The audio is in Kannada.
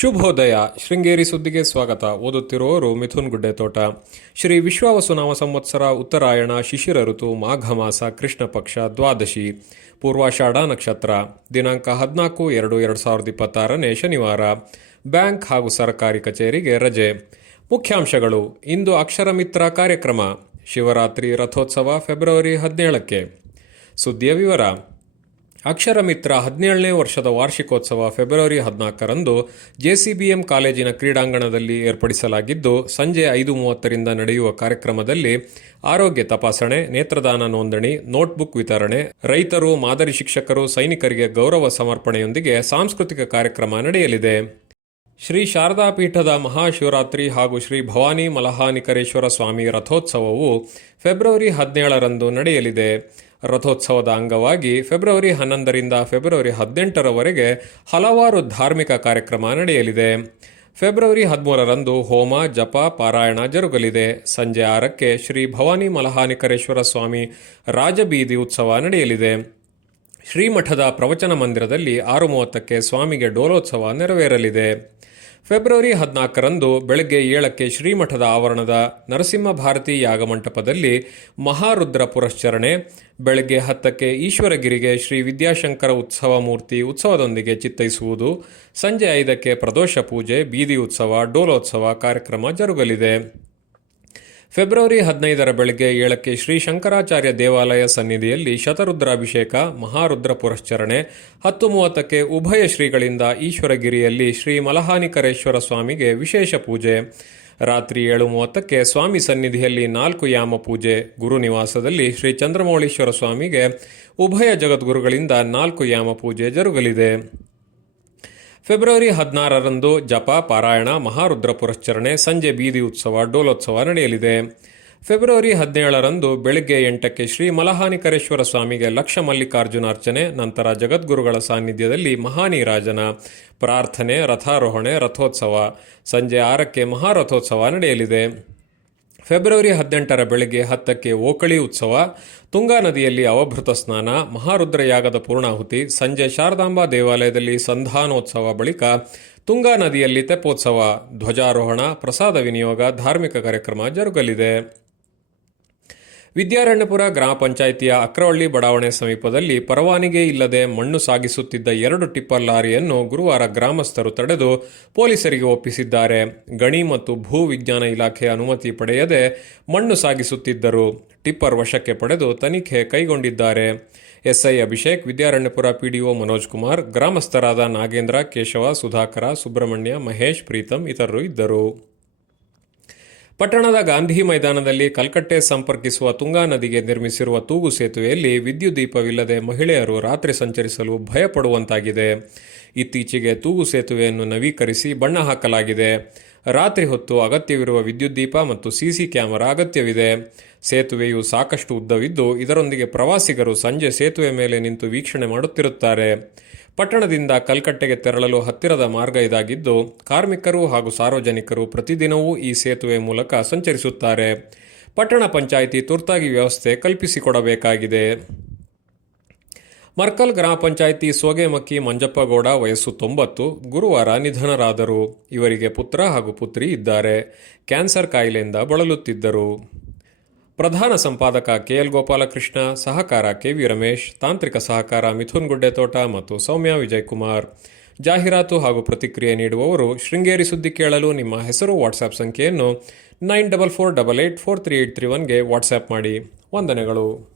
ಶುಭೋದಯ. ಶೃಂಗೇರಿ ಸುದ್ದಿಗೆ ಸ್ವಾಗತ. ಓದುತ್ತಿರುವವರು ಮಿಥುನ್ ಗುಡ್ಡೆತೋಟ. ಶ್ರೀ ವಿಶ್ವಾವಸುನಾಮ ಸಂವತ್ಸರ ಉತ್ತರಾಯಣ ಶಿಶಿರ ಋತು ಮಾಘ ಮಾಸ ಕೃಷ್ಣ ಪಕ್ಷ ದ್ವಾದಶಿ. ಪೂರ್ವಾಷಾಢ ನಕ್ಷತ್ರ. ದಿನಾಂಕ ಹದಿನಾಲ್ಕು ಎರಡು ಎರಡು ಸಾವಿರದ ಇಪ್ಪತ್ತಾರನೇ ಶನಿವಾರ. ಬ್ಯಾಂಕ್ ಹಾಗೂ ಸರ್ಕಾರಿ ಕಚೇರಿಗೆ ರಜೆ. ಮುಖ್ಯಾಂಶಗಳು. ಇಂದು ಅಕ್ಷರ ಮಿತ್ರ ಕಾರ್ಯಕ್ರಮ. ಶಿವರಾತ್ರಿ ರಥೋತ್ಸವ ಫೆಬ್ರವರಿ ಹದಿನೇಳಕ್ಕೆ. ಸುದ್ದಿಯ ವಿವರ. ಅಕ್ಷರ ಮಿತ್ರ ಹದಿನೇಳನೇ ವರ್ಷದ ವಾರ್ಷಿಕೋತ್ಸವ ಫೆಬ್ರವರಿ ಹದಿನಾಲ್ಕರಂದು ಜೆಸಿಬಿಎಂ ಕಾಲೇಜಿನ ಕ್ರೀಡಾಂಗಣದಲ್ಲಿ ಏರ್ಪಡಿಸಲಾಗಿದ್ದು, ಸಂಜೆ ಐದು ಮೂವತ್ತರಿಂದ ನಡೆಯುವ ಕಾರ್ಯಕ್ರಮದಲ್ಲಿ ಆರೋಗ್ಯ ತಪಾಸಣೆ, ನೇತ್ರದಾನ ನೋಂದಣಿ, ನೋಟ್ಬುಕ್ ವಿತರಣೆ, ರೈತರು, ಮಾದರಿ ಶಿಕ್ಷಕರು, ಸೈನಿಕರಿಗೆ ಗೌರವ ಸಮರ್ಪಣೆಯೊಂದಿಗೆ ಸಾಂಸ್ಕೃತಿಕ ಕಾರ್ಯಕ್ರಮ ನಡೆಯಲಿದೆ. ಶ್ರೀ ಶಾರದಾ ಪೀಠದ ಮಹಾಶಿವರಾತ್ರಿ ಹಾಗೂ ಶ್ರೀ ಭವಾನಿ ಮಲಹಾನಿಕರೇಶ್ವರ ಸ್ವಾಮಿ ರಥೋತ್ಸವವು ಫೆಬ್ರವರಿ ಹದಿನೇಳರಂದು ನಡೆಯಲಿದೆ. ರಥೋತ್ಸವದ ಅಂಗವಾಗಿ ಫೆಬ್ರವರಿ ಹನ್ನೊಂದರಿಂದ ಫೆಬ್ರವರಿ ಹದಿನೆಂಟರವರೆಗೆ ಹಲವಾರು ಧಾರ್ಮಿಕ ಕಾರ್ಯಕ್ರಮ ನಡೆಯಲಿದೆ. ಫೆಬ್ರವರಿ ಹದಿಮೂರರಂದು ಹೋಮ, ಜಪ, ಪಾರಾಯಣ ಜರುಗಲಿದೆ. ಸಂಜೆ ಆರಕ್ಕೆ ಶ್ರೀ ಭವಾನಿ ಮಲಹಾನಿಕರೇಶ್ವರ ಸ್ವಾಮಿ ರಾಜಬೀದಿ ಉತ್ಸವ ನಡೆಯಲಿದೆ. ಶ್ರೀಮಠದ ಪ್ರವಚನ ಮಂದಿರದಲ್ಲಿ ಆರು ಮೂವತ್ತಕ್ಕೆ ಸ್ವಾಮಿಗೆ ಡೋಲೋತ್ಸವ ನೆರವೇರಲಿದೆ. ಫೆಬ್ರವರಿ ಹದಿನಾಲ್ಕರಂದು ಬೆಳಗ್ಗೆ ಏಳಕ್ಕೆ ಶ್ರೀಮಠದ ಆವರಣದ ನರಸಿಂಹ ಭಾರತಿ ಯಾಗಮಂಟಪದಲ್ಲಿ ಮಹಾರುದ್ರ ಪುರಶ್ಚರಣೆ, ಬೆಳಗ್ಗೆ ಹತ್ತಕ್ಕೆ ಈಶ್ವರಗಿರಿಗೆ ಶ್ರೀ ವಿದ್ಯಾಶಂಕರ ಉತ್ಸವ ಮೂರ್ತಿ ಉತ್ಸವದೊಂದಿಗೆ ಚಿತ್ತೈಸುವುದು, ಸಂಜೆ ಐದಕ್ಕೆ ಪ್ರದೋಷ ಪೂಜೆ, ಬೀದಿ ಉತ್ಸವ, ಡೋಲೋತ್ಸವ ಕಾರ್ಯಕ್ರಮ ಜರುಗಲಿದೆ. ಫೆಬ್ರವರಿ ಹದಿನೈದರ ಬೆಳಗ್ಗೆ ಏಳಕ್ಕೆ ಶ್ರೀ ಶಂಕರಾಚಾರ್ಯ ದೇವಾಲಯ ಸನ್ನಿಧಿಯಲ್ಲಿ ಶತರುದ್ರಾಭಿಷೇಕ, ಮಹಾರುದ್ರ ಪುರಶ್ಚರಣೆ, ಹತ್ತು ಮೂವತ್ತಕ್ಕೆ ಉಭಯ ಶ್ರೀಗಳಿಂದ ಈಶ್ವರಗಿರಿಯಲ್ಲಿ ಶ್ರೀ ಮಲಹಾನಿಕರೇಶ್ವರ ಸ್ವಾಮಿಗೆ ವಿಶೇಷ ಪೂಜೆ. ರಾತ್ರಿ ಏಳು ಮೂವತ್ತಕ್ಕೆ ಸ್ವಾಮಿ ಸನ್ನಿಧಿಯಲ್ಲಿ ನಾಲ್ಕು ಯಾಮ ಪೂಜೆ. ಗುರು ನಿವಾಸದಲ್ಲಿ ಶ್ರೀ ಚಂದ್ರಮೌಳೀಶ್ವರ ಸ್ವಾಮಿಗೆ ಉಭಯ ಜಗದ್ಗುರುಗಳಿಂದ ನಾಲ್ಕು ಯಾಮ ಪೂಜೆ ಜರುಗಲಿದೆ. ಫೆಬ್ರವರಿ ಹದಿನಾರರಂದು ಜಪ, ಪಾರಾಯಣ ಮಹಾರುದ್ರ ಪುರಶ್ಚರಣೆ ಸಂಜೆ ಬೀದಿ ಉತ್ಸವ, ಡೋಲೋತ್ಸವ ನಡೆಯಲಿದೆ. ಫೆಬ್ರವರಿ ಹದಿನೇಳರಂದು ಬೆಳಗ್ಗೆ ಎಂಟಕ್ಕೆ ಶ್ರೀ ಮಲಹಾನಿಕರೇಶ್ವರ ಸ್ವಾಮಿಗೆ ಲಕ್ಷ ಮಲ್ಲಿಕಾರ್ಜುನಾರ್ಚನೆ, ನಂತರ ಜಗದ್ಗುರುಗಳ ಸಾನ್ನಿಧ್ಯದಲ್ಲಿ ಮಹಾನೀರಾಜನ ಪ್ರಾರ್ಥನೆ, ರಥಾರೋಹಣೆ, ರಥೋತ್ಸವ. ಸಂಜೆ ಆರಕ್ಕೆ ಮಹಾರಥೋತ್ಸವ ನಡೆಯಲಿದೆ. ಫೆಬ್ರವರಿ ಹದಿನೆಂಟರ ಬೆಳಗ್ಗೆ ಹತ್ತಕ್ಕೆ ಓಕಳಿ ಉತ್ಸವ, ತುಂಗಾ ನದಿಯಲ್ಲಿ ಅವಭೃತ ಸ್ನಾನ ಮಹಾರುದ್ರ ಯಾಗದ ಪೂರ್ಣಾಹುತಿ, ಸಂಜೆ ಶಾರದಾಂಬಾ ದೇವಾಲಯದಲ್ಲಿ ಸಂಧಾನೋತ್ಸವ ಬಳಿಕ ತುಂಗಾ ನದಿಯಲ್ಲಿ ತೆಪ್ಪೋತ್ಸವ, ಧ್ವಜಾರೋಹಣ, ಪ್ರಸಾದ ವಿನಿಯೋಗ, ಧಾರ್ಮಿಕ ಕಾರ್ಯಕ್ರಮ ಜರುಗಲಿದೆ. ವಿದ್ಯಾರಣ್ಯಪುರ ಗ್ರಾಮ ಪಂಚಾಯಿತಿಯ ಅಕ್ರವಳ್ಳಿ ಬಡಾವಣೆ ಸಮೀಪದಲ್ಲಿ ಪರವಾನಿಗೆ ಇಲ್ಲದೆ ಮಣ್ಣು ಸಾಗಿಸುತ್ತಿದ್ದ ಎರಡು ಟಿಪ್ಪರ್ ಲಾರಿಯನ್ನು ಗುರುವಾರ ಗ್ರಾಮಸ್ಥರು ತಡೆದು ಪೊಲೀಸರಿಗೆ ಒಪ್ಪಿಸಿದ್ದಾರೆ. ಗಣಿ ಮತ್ತು ಭೂ ವಿಜ್ಞಾನ ಇಲಾಖೆ ಅನುಮತಿ ಪಡೆಯದೆ ಮಣ್ಣು ಸಾಗಿಸುತ್ತಿದ್ದರು. ಟಿಪ್ಪರ್ ವಶಕ್ಕೆ ಪಡೆದು ತನಿಖೆ ಕೈಗೊಂಡಿದ್ದಾರೆ. ಎಸ್ಐ ಅಭಿಷೇಕ್, ವಿದ್ಯಾರಣ್ಯಪುರ ಪಿಡಿಒ ಮನೋಜ್ ಕುಮಾರ್, ಗ್ರಾಮಸ್ಥರಾದ ನಾಗೇಂದ್ರ, ಕೇಶವ, ಸುಧಾಕರ, ಸುಬ್ರಹ್ಮಣ್ಯ, ಮಹೇಶ್, ಪ್ರೀತಂ ಇತರರು ಇದ್ದರು. ಪಟ್ಟಣದ ಗಾಂಧಿ ಮೈದಾನದಲ್ಲಿ ಕಲ್ಕಟ್ಟೆ ಸಂಪರ್ಕಿಸುವ ತುಂಗಾ ನದಿಗೆ ನಿರ್ಮಿಸಿರುವ ತೂಗು ಸೇತುವೆಯಲ್ಲಿ ವಿದ್ಯುತ್ ದೀಪವಿಲ್ಲದೆ ಮಹಿಳೆಯರು ರಾತ್ರಿ ಸಂಚರಿಸಲು ಭಯಪಡುವಂತಾಗಿದೆ. ಇತ್ತೀಚೆಗೆ ತೂಗು ಸೇತುವೆಯನ್ನು ನವೀಕರಿಸಿ ಬಣ್ಣ ಹಾಕಲಾಗಿದೆ. ರಾತ್ರಿ ಹೊತ್ತು ಅಗತ್ಯವಿರುವ ವಿದ್ಯುತ್ ದೀಪ ಮತ್ತು ಸಿಸಿ ಕ್ಯಾಮೆರಾ ಅಗತ್ಯವಿದೆ. ಸೇತುವೆಯು ಸಾಕಷ್ಟು ಉದ್ದವಿದ್ದು, ಇದರೊಂದಿಗೆ ಪ್ರವಾಸಿಗರು ಸಂಜೆ ಸೇತುವೆ ಮೇಲೆ ನಿಂತು ವೀಕ್ಷಣೆ ಮಾಡುತ್ತಿರುತ್ತಾರೆ. ಪಟ್ಟಣದಿಂದ ಕಲ್ಕಟ್ಟೆಗೆ ತೆರಳಲು ಹತ್ತಿರದ ಮಾರ್ಗ ಇದಾಗಿದ್ದು, ಕಾರ್ಮಿಕರು ಹಾಗೂ ಸಾರ್ವಜನಿಕರು ಪ್ರತಿದಿನವೂ ಈ ಸೇತುವೆ ಮೂಲಕ ಸಂಚರಿಸುತ್ತಾರೆ. ಪಟ್ಟಣ ಪಂಚಾಯಿತಿ ತುರ್ತಾಗಿ ವ್ಯವಸ್ಥೆ ಕಲ್ಪಿಸಿಕೊಡಬೇಕಾಗಿದೆ. ಮರ್ಕಲ್ ಗ್ರಾಮ ಪಂಚಾಯಿತಿ ಸೋಗೆಮಕ್ಕಿ ಮಂಜಪ್ಪಗೌಡ ವಯಸ್ಸು ತೊಂಬತ್ತು, ಗುರುವಾರ ನಿಧನರಾದರು. ಇವರಿಗೆ ಪುತ್ರ ಹಾಗೂ ಪುತ್ರಿ ಇದ್ದಾರೆ. ಕ್ಯಾನ್ಸರ್ ಕಾಯಿಲೆಯಿಂದ ಬಳಲುತ್ತಿದ್ದರು. ಪ್ರಧಾನ ಸಂಪಾದಕ ಕೆಎಲ್ ಗೋಪಾಲಕೃಷ್ಣ, ಸಹಕಾರ ಕೆವಿ ರಮೇಶ್, ತಾಂತ್ರಿಕ ಸಹಕಾರ ಮಿಥುನ್ ಗುಡ್ಡೆತೋಟ ಮತ್ತು ಸೌಮ್ಯ ವಿಜಯಕುಮಾರ್. ಜಾಹೀರಾತು ಹಾಗೂ ಪ್ರತಿಕ್ರಿಯೆ ನೀಡುವವರು ಶೃಂಗೇರಿ ಸುದ್ದಿ ಕೇಳಲು ನಿಮ್ಮ ಹೆಸರು ವಾಟ್ಸ್ಆ್ಯಪ್ ಸಂಖ್ಯೆಯನ್ನು nine double four double eight four three eight three ಒನ್ಗೆ WhatsApp ಮಾಡಿ. ವಂದನೆಗಳು.